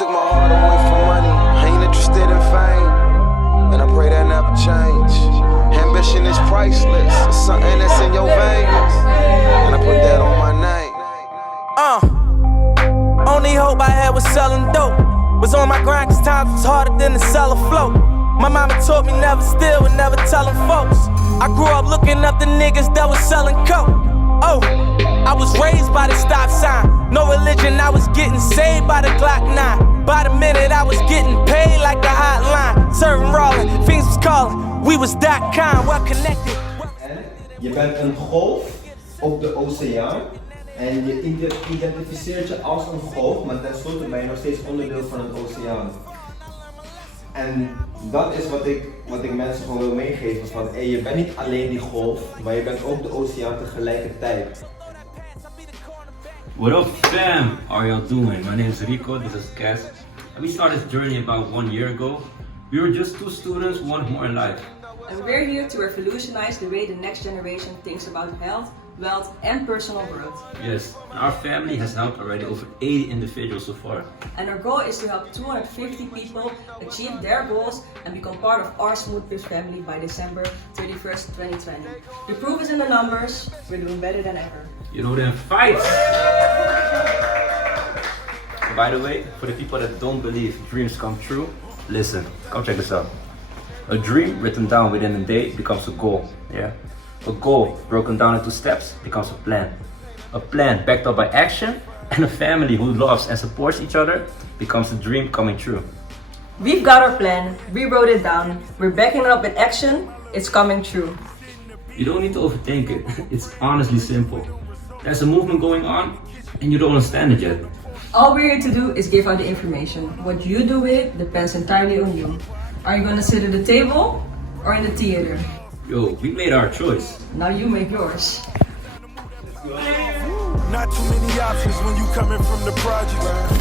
took my heart away from money. I ain't interested in fame, and I pray that never change. Ambition is priceless, it's something that's in your veins, and I put that on my name. Only hope I had was selling dope. Was on my grind cause times was harder than to sell a float. My mama taught me never steal and never tellin' folks. I grew up looking up the niggas that was selling coke. Oh, I was raised by the stop sign. No religion, I was getting saved by the Glock 9. By the minute I was getting paid like a hotline. Serving rolling, fiends was calling. We was that kind, well connected. En je bent een golf op de oceaan. En je identificeert je als een golf, maar tenslotte ben je nog steeds onderdeel van het oceaan. En dat is wat ik mensen gewoon wil meegeven. Van, je bent niet alleen die golf, maar je bent ook de oceaan tegelijkertijd. What up fam? How are y'all doing? My name is Rico, this is Cass. And we started this journey about 1 year ago. We were just two students who wanted more in life. And we're here to revolutionize the way the next generation thinks about health, wealth and personal growth. Yes, and our family has helped already over 80 individuals so far. And our goal is to help 250 people achieve their goals and become part of our Smoothpips family by December 31st, 2020. The proof is in the numbers, we're doing better than ever. You know them fights! By the way, for the people that don't believe dreams come true, listen, come check this out. A dream written down within a day becomes a goal, yeah? A goal broken down into steps becomes a plan. A plan backed up by action, and a family who loves and supports each other becomes a dream coming true. We've got our plan, we wrote it down, we're backing it up with action, it's coming true. You don't need to overthink it, it's honestly simple. There's a movement going on, and you don't understand it yet. All we're here to do is give out the information. What you do with it depends entirely on you. Are you gonna sit at the table or in the theater? Yo, we made our choice. Now you make yours. Not too many options when you coming from the project.